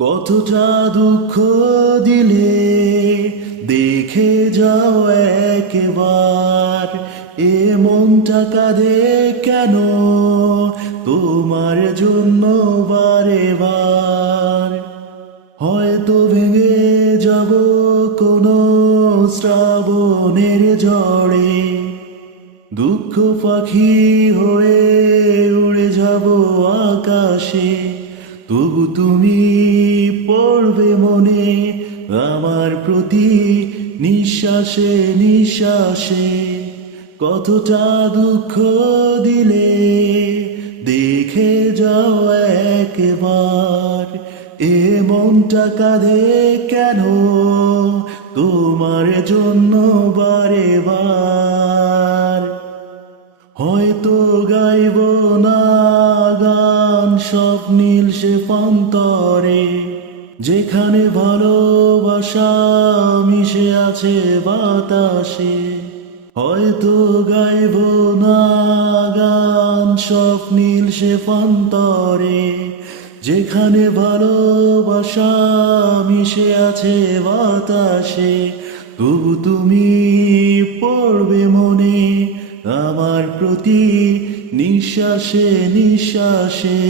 কতটা দুঃখ দিলে দেখে যাও একবার, এ মনটা কাঁদে কেন তোমার জন্য বারে বার। হয়তো ভেঙে যাব কোনো শ্রাবণের ঝড়ে, দুঃখ পাখি হয়ে উড়ে যাব আকাশে। তবু তুমি পড়বে মনে আমার প্রতি নিঃশ্বাসে নিঃশ্বাসে। কতটা দুঃখ দিলে দেখে যাও একবার, এ মনটা কাঁদে কেন তোমার জন্য বারে বার। হয়তো গাইব না গান সব নীল সে প্রান্তরে, যেখানে ভালোবাসা মিশে আছে বাতাসে। হয়তো গাইব না গান সব নীল সে প্রান্তরে, যেখানে ভালোবাসা মিশে আছে বাতাসে। তবু তুমি পড়বে মনে আমার প্রতি নিঃশ্বাসে নিঃশ্বাসে।